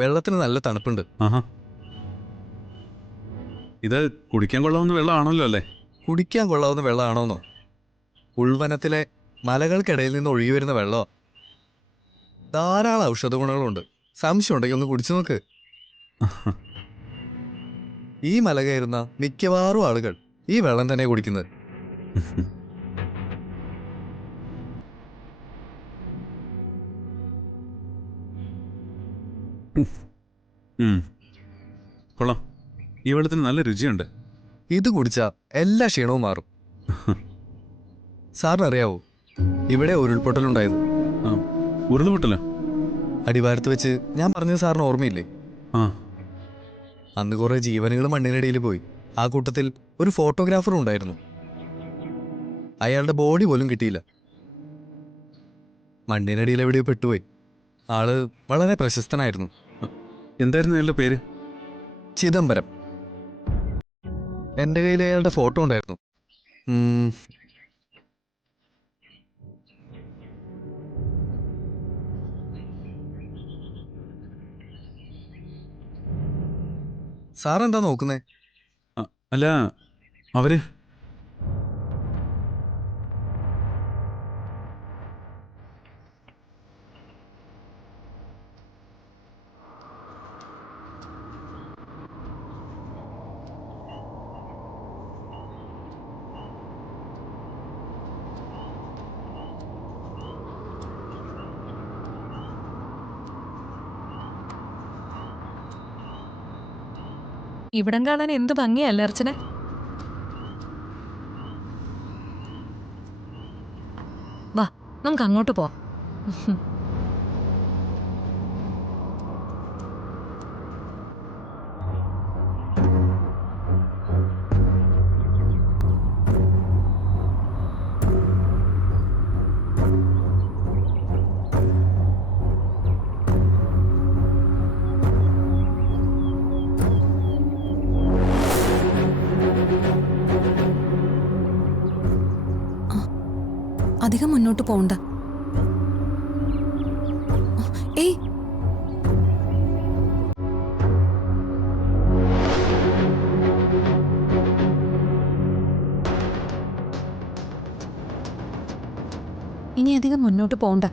വെള്ളത്തിന് നല്ല തണുപ്പുണ്ട്. ആഹാ, ഇത് കുടിക്കാൻ കൊള്ളാവുന്ന വെള്ളമാണല്ലോ അല്ലേ? കുടിക്കാൻ കൊള്ളാവുന്ന വെള്ളമാണോന്നോ? ഉൾവനത്തിലെ മലകൾക്കിടയിൽ നിന്ന് ഒഴുകി വരുന്ന വെള്ളമോ. ധാരാളം ഔഷധ ഗുണങ്ങളുണ്ട്. സംശയം ഉണ്ടെങ്കിൽ ഒന്ന് കുടിച്ചു നോക്ക്. ഈ മല കയറുന്ന മിക്കവാറും ആളുകൾ ഈ വെള്ളം തന്നെ കുടിക്കുന്നത്. കൊള്ളാം, ഈ വെള്ളത്തിന് നല്ല രുചിയുണ്ട്. ഇത് കുടിച്ചാൽ എല്ലാ ക്ഷീണവും മാറും. സാറിനറിയാവോ ഇവിടെ ഉരുൾപൊട്ടലുണ്ടായത്? ഉരുളുപൊട്ടലോ? അടിവാരത്ത് വെച്ച് ഞാൻ പറഞ്ഞത് സാറിന് ഓർമ്മയില്ലേ? ആ, അന്ന് കുറെ ജീവനുകൾ മണ്ണിനടിയിൽ പോയി. ആ കൂട്ടത്തിൽ ഒരു ഫോട്ടോഗ്രാഫറും ഉണ്ടായിരുന്നു. അയാളുടെ ബോഡി പോലും കിട്ടിയില്ല. മണ്ണിനടിയിൽ എവിടെയോ പെട്ടുപോയി. ആള് വളരെ പ്രശസ്തനായിരുന്നു. എന്തായിരുന്നു അയാളുടെ പേര്? ചിദംബരം. എൻ്റെ കയ്യിൽ അയാളുടെ ഫോട്ടോ ഉണ്ടായിരുന്നു. സാറെന്താ നോക്കുന്നേ? അല്ല, അവര് ഇവിടം കാണാൻ എന്ത് ഭംഗിയല്ലേ അർച്ചന? വാ, നമുക്ക് അങ്ങോട്ട് പോവാം. അധികം മുന്നോട്ട് പോണ്ട. ഏയ്, ഇനി അധികം മുന്നോട്ട് പോണ്ട.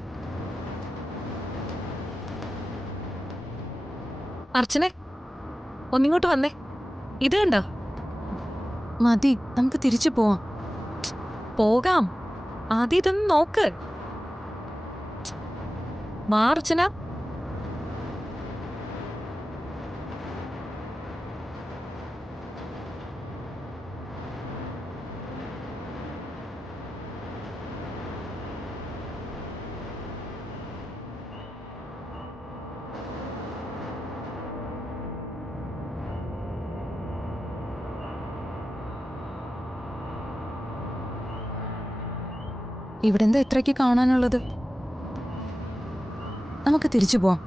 അർച്ചനെ, ഒന്നിങ്ങോട്ട് വന്നേ. ഇത് കണ്ടോ? മതി, നമുക്ക് തിരിച്ചു പോവാം. പോകാം, ആദ്യം ഇതൊന്ന് നോക്ക്. വാ അർച്ചന. ഇവിടെ എന്താ ഇത്രയ്ക്ക് കാണാനുള്ളത്? നമുക്ക് തിരിച്ചു പോവാം.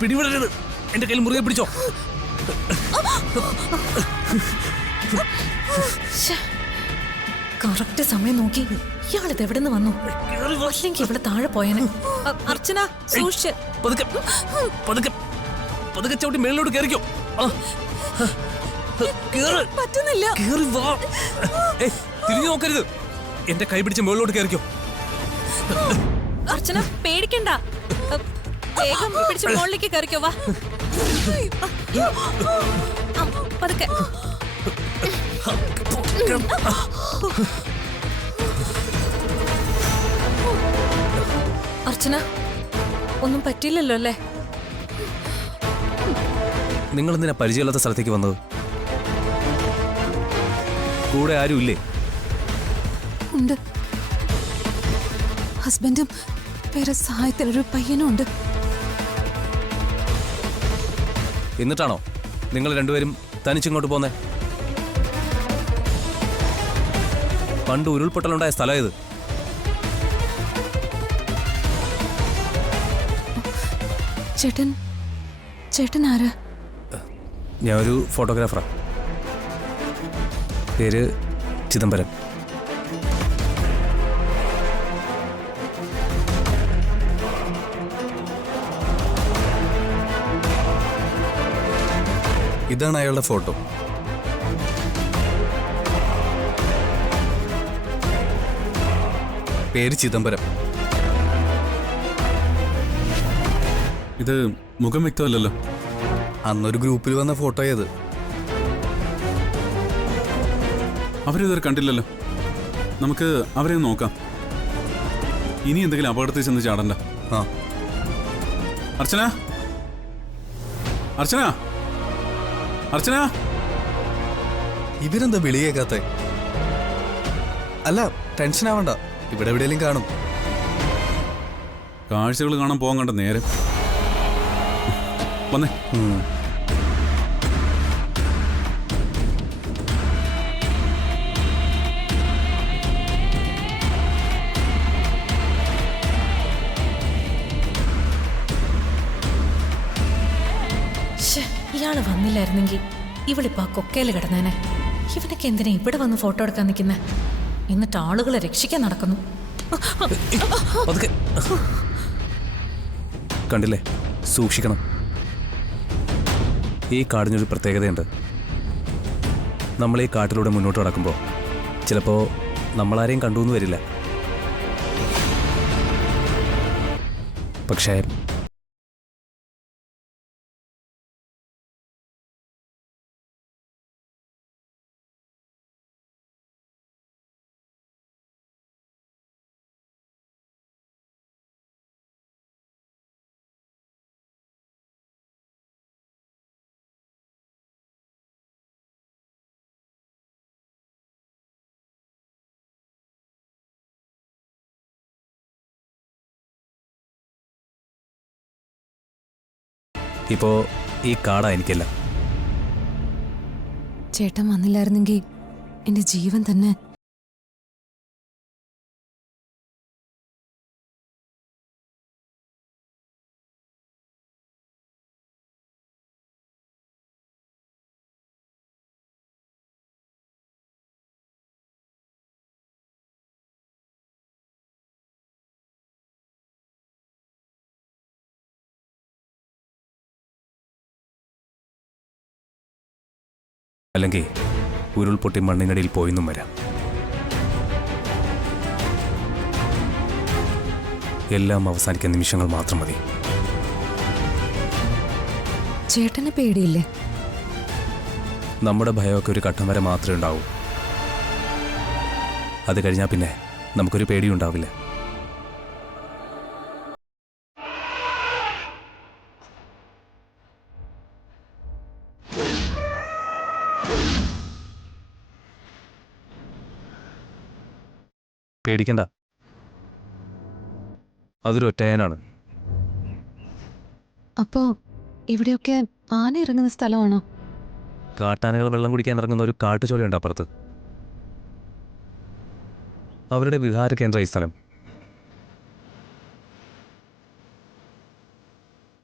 പിടിവിടരുത്, എന്റെ കയ്യിൽ മുറുകെ പിടിച്ചോ. കറക്റ്റ് സമയം നോക്കി ഇയാളിത് എവിടെ നിന്ന് വന്നു? അല്ലെങ്കിൽ ഇവിടെ താഴെ പോയനെ. അർച്ചന, സൂക്ഷിച്ച്. പതുക്കെ പതുക്കെ പതുക്കെ ചവിട്ടി മേളിലോട്ട് കയറിക്കോ. പറ്റുന്നില്ല. കേറി വാ. തിരിഞ്ഞു നോക്കരുത്, എന്റെ കൈ പിടിച്ച് മേളിലോട്ട് കയറിക്കോ. അർച്ചന, പേടിക്കണ്ട. വേഗം പിടിച്ച് മുകളിലേക്ക് കയറിക്കോ. വാ, പതുക്കെ. അർച്ചന, ഒന്നും പറ്റില്ലല്ലോ അല്ലേ? നിങ്ങൾ എന്തിനാ പരിചയമില്ലാത്ത സ്ഥലത്തേക്ക് വന്നത്? കൂടെ ആരും ഇല്ലേ? ഉണ്ട്. ഹസ്ബൻഡും വേറെ സഹായത്തിനൊരു പയ്യനും ഉണ്ട്. എന്നിട്ടാണോ നിങ്ങൾ രണ്ടുപേരും തനിച്ചിങ്ങോട്ട് പോന്നേ? പണ്ട് ഉരുൾപൊട്ടലുണ്ടായ സ്ഥലം ഇത്. ചേട്ടൻ ആരാ? ഞാൻ ഒരു ഫോട്ടോഗ്രാഫറാണ്. പേര് ചിദംബരം. ഇതാണ് അയാളുടെ ഫോട്ടോ. പേര് ചിദംബരം. ഇത് മുഖം വ്യക്തമല്ലല്ലോ. അന്നൊരു ഗ്രൂപ്പിൽ വന്ന ഫോട്ടോയത്. അവരിതുവരെ കണ്ടില്ലല്ലോ. നമുക്ക് അവരെ ഒന്ന് നോക്കാം. ഇനി എന്തെങ്കിലും അപകടത്തിൽ ചെന്ന് ചാടണ്ട. ആ, അർച്ചന, അർച്ചന, അർച്ചന. ഇവരെന്താ വിളി കേൾക്കാത്തെ? അല്ല, ടെൻഷൻ ആവണ്ട, ഇവിടെ എവിടെയെങ്കിലും കാണും. കാഴ്ചകൾ കാണാൻ പോകാൻ കണ്ട നേരം. വന്നേ. ഇയാള് വന്നില്ലായിരുന്നെങ്കിൽ ഇവളിപ്പോ ആ കൊക്കയില് കിടന്നേനെ. ഇവനൊക്കെ എന്തിനാ ഇവിടെ വന്ന് ഫോട്ടോ എടുക്കാൻ നിൽക്കുന്നേ? എന്നിട്ട് ആളുകളെ രക്ഷിക്കാൻ നടക്കുന്നു. അതൊക്കെ കണ്ടില്ലേ? സൂക്ഷിക്കണം. ഈ കാടിനൊരു പ്രത്യേകതയുണ്ട്. നമ്മൾ ഈ കാട്ടിലൂടെ മുന്നോട്ട് നടക്കുമ്പോൾ ചിലപ്പോൾ നമ്മളാരെയും കണ്ടുവെന്ന് വരില്ല. പക്ഷേ ഇപ്പോൾ ഈ കാടാ എനിക്കല്ല. ചേട്ടൻ വന്നില്ലായിരുന്നെങ്കിൽ എന്റെ ജീവൻ തന്നെ. അല്ലെങ്കിൽ ഉരുൾപൊട്ടി മണ്ണിനടിയിൽ പോയിന്നും വരാം. എല്ലാം അവസാനിക്കുന്ന നിമിഷങ്ങൾ മാത്രം മതി. ചേട്ടന് പേടിയില്ലേ? നമ്മുടെ ഭയമൊക്കെ ഒരു ഘട്ടം വരെ മാത്രമേ ഉണ്ടാവൂ. അത് കഴിഞ്ഞാൽ പിന്നെ നമുക്കൊരു പേടിയും ഉണ്ടാവില്ല. പേടിക്കണ്ട, അതൊരു ഒറ്റയാനാണ്. അപ്പോ ഇവിടെയൊക്കെ ആന ഇറങ്ങുന്ന സ്ഥലമാണോ? കാട്ടാനകൾ വെള്ളം കുടിക്കാൻ ഇറങ്ങുന്ന ഒരു കാട്ടുചോലയുണ്ട് അപ്പുറത്ത്. അവരുടെ വിഹാര കേന്ദ്ര ഈ സ്ഥലം.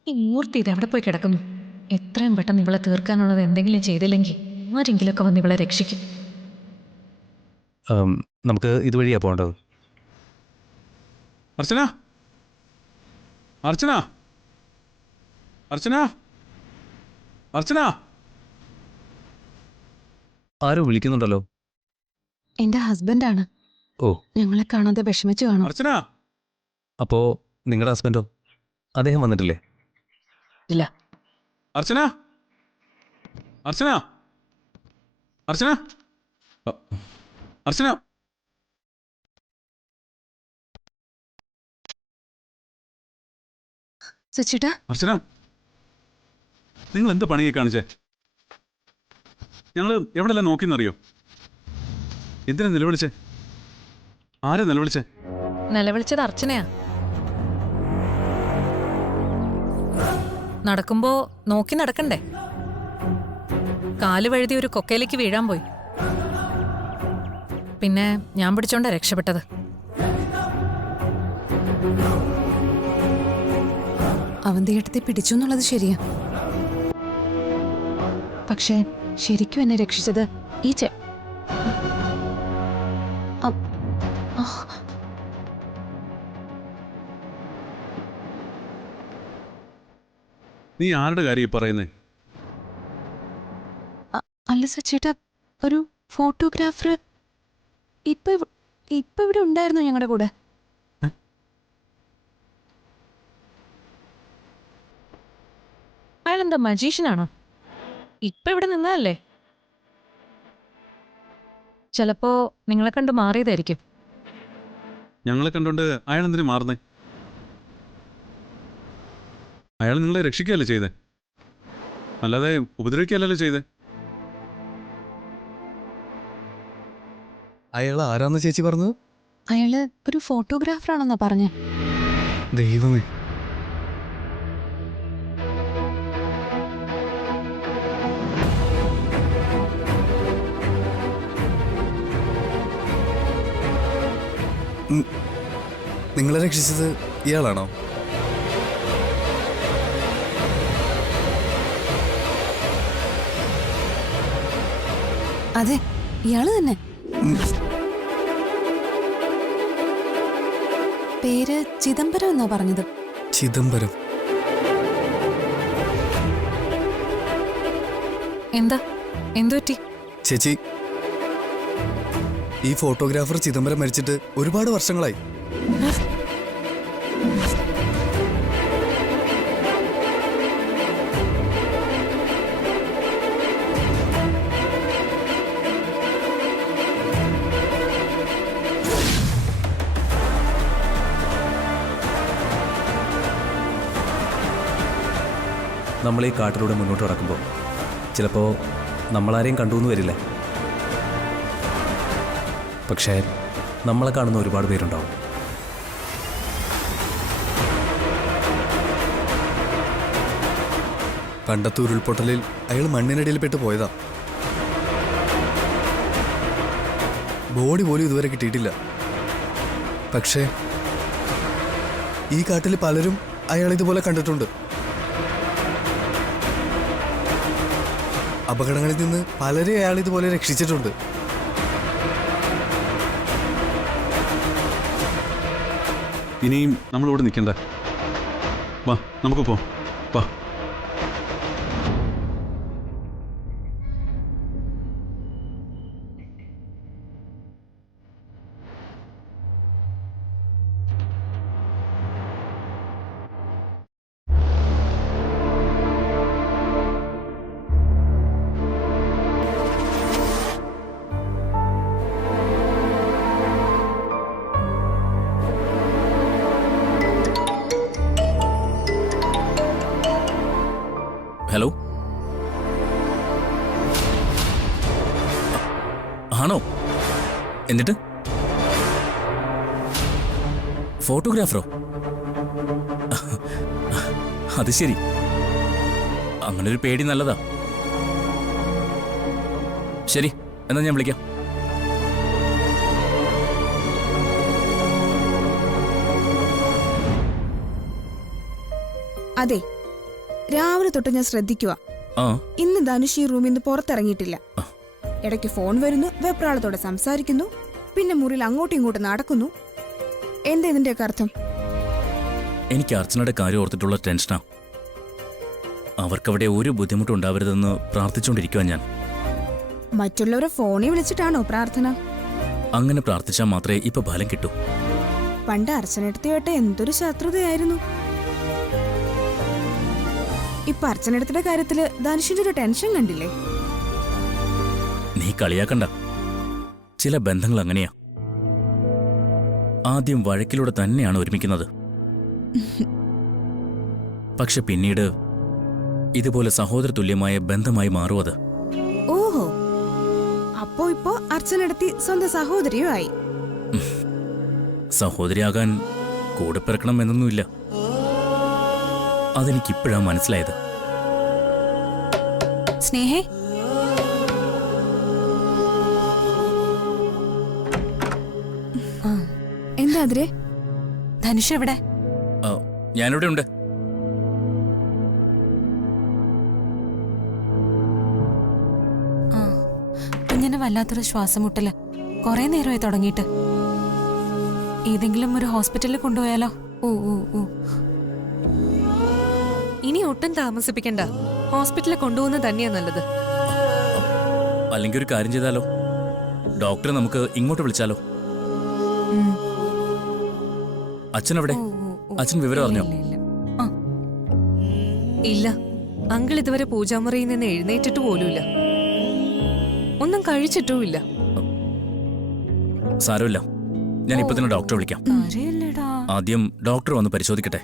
ഈ മൂർത്തി ഇത് എവിടെ പോയി കിടക്കുന്നു? എത്രയും പെട്ടെന്ന് ഇവളെ തീർക്കാനുള്ളത് എന്തെങ്കിലും ചെയ്തില്ലെങ്കിൽ ആരെങ്കിലുമൊക്കെ വന്ന് ഇവളെ രക്ഷിക്കും. നമുക്ക് ഇതുവഴിയാ പോകേണ്ടത്. അർച്ചന, അർച്ചന, അർച്ചന, അർച്ചന. ആരോ വിളിക്കുന്നുണ്ടല്ലോ. എന്റെ ഹസ്ബൻഡാണ്. ഓ, ഞങ്ങളെ കാണാതെ വിഷമിച്ചു കാണും. അർച്ചന. അപ്പോ നിങ്ങളുടെ ഹസ്ബൻഡോ? അദ്ദേഹം വന്നിട്ടില്ലേ? ഇല്ല. അർച്ചന, അർച്ചന, അർച്ചന, അർച്ചന. സുചേട്ടാ, അർച്ചന, നിങ്ങൾ എന്താ പണിയെ കാണിച്ചേ? ഞങ്ങൾ എവിടെല്ലാം നോക്കിയെന്നറിയോ? എന്തിനാ നിലവിളിച്ചേ? ആരാ നിലവിളിച്ചേ? നിലവിളിച്ചത് അർച്ചനയാ. നടക്കുമ്പോ നോക്കി നടക്കണ്ടേ? കാല് വഴുതി ഒരു കൊക്കയിലേക്ക് വീഴാൻ പോയി. പിന്നെ ഞാൻ പിടിച്ചോണ്ടാ രക്ഷപ്പെട്ടത്. അവന്തിയേട്ടത്തെ പിടിച്ചു എന്നുള്ളത് ശരിയാ. പക്ഷേ ശരിക്കും എന്നെ രക്ഷിച്ചത് ഈ നീ ആരുടെ കാര്യം പറയുന്നേ? അല്ല സച്ചേട്ടാ, ഒരു ഫോട്ടോഗ്രാഫർ ഇപ്പൊ ഇവിടെ ഉണ്ടായിരുന്നു ഞങ്ങളുടെ കൂടെ. അയാളെന്താ മജീഷ്യനാണോ? ഇപ്പൊ ഇവിടെ നിന്നതല്ലേ? ചിലപ്പോ നിങ്ങളെ കണ്ട് മാറിയതായിരിക്കും. ഞങ്ങളെ കണ്ടോണ്ട് അയാൾ എന്തിനു മാറുന്നേ? അയാൾ നിങ്ങളെ രക്ഷിക്കുകയല്ലേ ചെയ്തേ, അല്ലാതെ ഉപദ്രവിക്കുകയല്ലല്ലോ ചെയ്തേ. അയാൾ ആരാന്ന് ചേച്ചി പറഞ്ഞത്? അയാള് ഒരു ഫോട്ടോഗ്രാഫറാണെന്നാ പറഞ്ഞേ. ദൈവമേ, നിങ്ങളെ രക്ഷിച്ചത് ഇയാളാണോ? അതെ, ഇയാള് തന്നെ. പേര് ചിദംബരം എന്നാ പറഞ്ഞത്. ചിദംബരം? എന്താ എന്തു പറ്റി? ചേച്ചി, ഈ ഫോട്ടോഗ്രാഫർ ചിദംബരം മരിച്ചിട്ട് ഒരുപാട് വർഷങ്ങളായി. നമ്മൾ ഈ കാട്ടിലൂടെ മുന്നോട്ട് നടക്കുമ്പോൾ ചിലപ്പോൾ നമ്മളാരെയും കണ്ടുവെന്ന് വരില്ല. പക്ഷേ നമ്മളെ കാണുന്ന ഒരുപാട് പേരുണ്ടാവും. പണ്ടത്തെ ഉരുൾപൊട്ടലിൽ അയാൾ മണ്ണിനടിയിൽ പെട്ട് പോയതാ. ബോഡി പോലും ഇതുവരെ കിട്ടിയിട്ടില്ല. പക്ഷേ ഈ കാട്ടിൽ പലരും അയാൾ ഇതുപോലെ കണ്ടിട്ടുണ്ട്. അപകടങ്ങളിൽ നിന്ന് പലരെ അയാൾ ഇതുപോലെ രക്ഷിച്ചിട്ടുണ്ട്. ഇനിയും നമ്മളിവിടെ നിൽക്കണ്ട, വാ നമുക്ക് പോ. വാ. ഹലോ, ആണോ? എന്നിട്ട് ഫോട്ടോഗ്രാഫറോ? അത് ശരി, അങ്ങനൊരു പേടി നല്ലതാ. ശരി, എന്നാ ഞാൻ വിളിക്കാം. അതെ, രാവിലെ തൊട്ട് ഞാൻ ശ്രദ്ധിക്കുക. ഇന്ന് ധനുഷ് ഈ റൂമിൽ നിന്ന് പുറത്തിറങ്ങിയിട്ടില്ല. ഇടയ്ക്ക് ഫോൺ വരുന്നു, വെപ്രാളത്തോടെ സംസാരിക്കുന്നു, പിന്നെ മുറിയിൽ അങ്ങോട്ടും ഇങ്ങോട്ടും നടക്കുന്നു. എന്താ ഇതിന്റെയൊക്കെ അർത്ഥം? എനിക്ക് അർച്ചനയുടെ കാര്യം ഓർത്തിട്ടുള്ള ടെൻഷനാ. അവർക്കവിടെ ഒരു ബുദ്ധിമുട്ടുണ്ടാവരുതെന്ന് പ്രാർത്ഥിച്ചുകൊണ്ടിരിക്കുക ഞാൻ. മറ്റുള്ളവരെ ഫോണിൽ വിളിച്ചിട്ടാണോ പ്രാർത്ഥന? അങ്ങനെ പ്രാർത്ഥിച്ചാൽ മാത്രമേ ഇപ്പൊ ഫലം കിട്ടൂ. പണ്ട് അർച്ചനടുത്തിയായിട്ട് എന്തൊരു ശത്രുതയായിരുന്നു. ഇപ്പൊ അർച്ചനടുത്തിന്റെ കാര്യത്തില് ധനുഷിന്റെ ഒരു ടെൻഷൻ കണ്ടില്ലേ? നീ കളിയാക്കണ്ട. ചില ബന്ധങ്ങൾ അങ്ങനെയാ, ആദ്യം വഴക്കിലൂടെ തന്നെയാണ് ഒരുമിക്കുന്നത്. പക്ഷെ പിന്നീട് ഇതുപോലെ സഹോദര തുല്യമായ ബന്ധമായി മാറും അത്. ഓഹോ, അപ്പോ ഇപ്പോ അർച്ചനടുത്തി സ്വന്തം സഹോദരിയും ആയി. സഹോദരിയാകാൻ കൂടെ പിറക്കണം എന്നൊന്നുമില്ല. അതെനിക്കിപ്പോഴാണ് മനസ്സിലായത്. സ്നേഹേ, എന്താ അതിരെ? ധനുഷ് എവിടെ? ആ, ഞാനിവിടെ ഉണ്ട്. കുഞ്ഞിന് വല്ലാത്തൊരു ശ്വാസം മുട്ടല് കുറെ നേരമായി തുടങ്ങിയിട്ട്. ഏതെങ്കിലും ഒരു ഹോസ്പിറ്റലിൽ കൊണ്ടുപോയാലോ? ഓ ഓ ഓ, ഇനി ഒട്ടും താമസിപ്പിക്കണ്ട. ഹോസ്പിറ്റലിൽ കൊണ്ടുപോകുന്നത് തന്നെയാ നല്ലത്. അല്ലെങ്കിൽ ഒരു കാര്യം ചെയ്താലോ, ഡോക്ടറെ നമുക്ക് ഇങ്ങോട്ട് വിളിച്ചാലോ? അച്ഛനെവിടെ? അച്ഛൻ വിവരം അറിഞ്ഞോ? ഇല്ല, അങ്കിൾ ഇതുവരെ പൂജാമുറിയിൽ നിന്ന് എഴുന്നേറ്റിട്ട് പോലുമില്ല, ഒന്നും കഴിച്ചിട്ടുമില്ല. സാരമില്ല, ഞാൻ ഇപ്പൊ തന്നെ ഡോക്ടറെ വിളിക്കാം. ആദ്യം ഡോക്ടർ വന്ന് പരിശോധിക്കട്ടെ,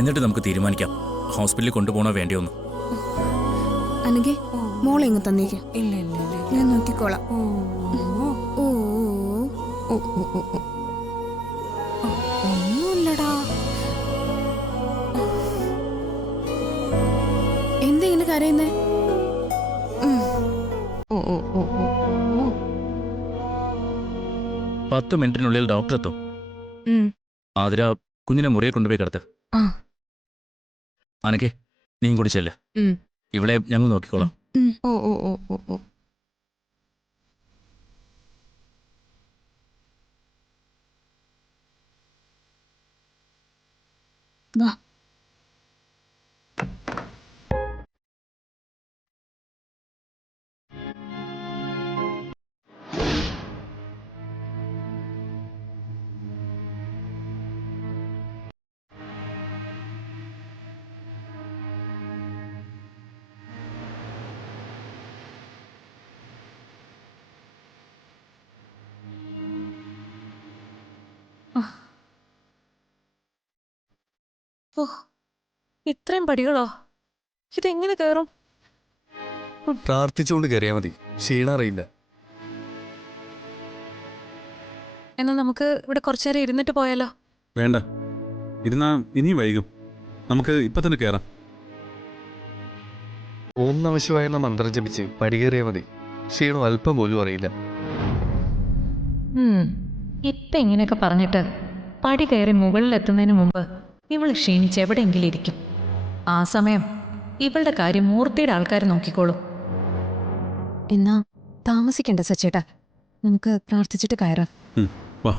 എന്നിട്ട് നമുക്ക് തീരുമാനിക്കാം ഹോസ്പിറ്റലിൽ കൊണ്ടുപോകണോ വേണ്ടിയോന്ന്. അനഘേ, മോളെ ഇങ്ങ് തന്നേക്ക്. ഇല്ല ഇല്ല ഇല്ല. ഞാൻ നോക്കിക്കോളാം. ഓ ഒന്നുമില്ലടാ. എന്താ ഇങ്ങനെ കരയുന്നേ? ഓ ഓ ഓ ഓ. 10 മിനിറ്റിനുള്ളിൽ ഡോക്ടർ എത്തും. ആതിര കുഞ്ഞിനെ മുറിയെ കൊണ്ടുപോയി കിടത്ത്. അനക്കെ നീയും കൂടി ചെല്ല്. ഇവിടെ ഞങ്ങൾ നോക്കിക്കോളാം. ഓ ഓ ഓ ഓ ഓ. വാ. ഓ, ഇത്രയും പടികളോ? ഇതെങ്ങനെ കയറും? പ്രാർത്ഥിച്ചുകൊണ്ട് കയറിയാൽ മതി, ക്ഷീണം അറിയില്ല. എന്നാ നമുക്ക് ഇവിടെ കുറച്ചു നേരം ഇരുന്നിട്ട് പോയാലോ? വേണ്ട, ഇരുന്നാ ഇനിയും വൈകും. നമുക്ക് ഇപ്പൊ തന്നെ കയറാം. ഓം നമഃശിവായ എന്ന മന്ത്രം ജപിച്ച് പടി കയറിയാൽ മതി, ക്ഷീണം അല്പം പോലും അറിയില്ല. ഇപ്പൊ ഇങ്ങനെയൊക്കെ പറഞ്ഞിട്ട് പടി കയറി മുകളിലെത്തുന്നതിന് മുമ്പ് ഇവള് ക്ഷീണിച്ച് എവിടെയെങ്കിലും ഇരിക്കും. ആ സമയം ഇവളുടെ കാര്യം മൂർത്തിയുടെ ആൾക്കാർ നോക്കിക്കോളൂ. എന്നാ താമസിക്കണ്ട സച്ചേട്ടാ, നമുക്ക് പ്രാർത്ഥിച്ചിട്ട് കയറാം. വാ.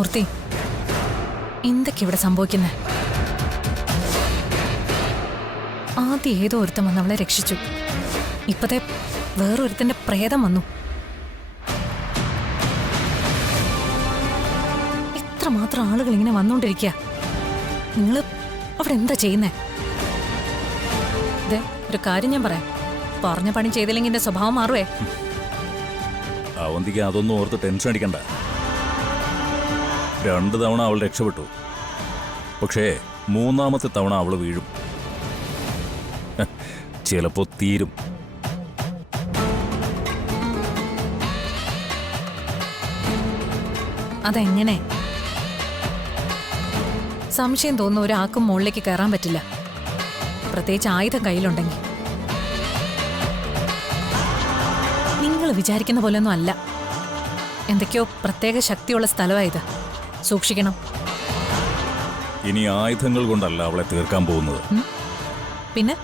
മൂർത്തി, എന്തൊക്കെ ഇവിടെ സംഭവിക്കുന്നേ? ആദ്യം ഏതോ ഒരുത്തം വന്ന് അവളെ രക്ഷിച്ചു. ഇപ്പത്തെ വേറൊരുത്തന്റെ പ്രേതം വന്നു. ഇത്രമാത്രം ആളുകൾ ഇങ്ങനെ വന്നുകൊണ്ടിരിക്കുക. നിങ്ങള് അവിടെ എന്താ ചെയ്യുന്നേ? ഒരു കാര്യം ഞാൻ പറയാം, പറഞ്ഞ പണി ചെയ്തില്ലെങ്കിൽ എന്റെ സ്വഭാവം മാറുവേ. അവന്തിക്ക് അതൊന്നും ഓർത്ത് ടെൻഷൻ അടിക്കണ്ട. 2 തവണ അവൾ രക്ഷപ്പെട്ടു. പക്ഷേ 3-ാമത്തെ തവണ അവൾ വീഴും. ചിലപ്പോ തീരും. അതെങ്ങനെ? സംശയം തോന്നുന്ന ഒരാൾക്കും മുകളിലേക്ക് കയറാൻ പറ്റില്ല, പ്രത്യേകിച്ച് ആയുധം കയ്യിലുണ്ടെങ്കിൽ. നിങ്ങൾ വിചാരിക്കുന്ന പോലെയൊന്നും അല്ല. എന്തൊക്കെയോ പ്രത്യേക ശക്തിയുള്ള സ്ഥലമായത്. സൂക്ഷിക്കണം. ഇനി ആയുധങ്ങൾ കൊണ്ടല്ല അവളെ തീർക്കാൻ പോകുന്നത്. പിന്നെ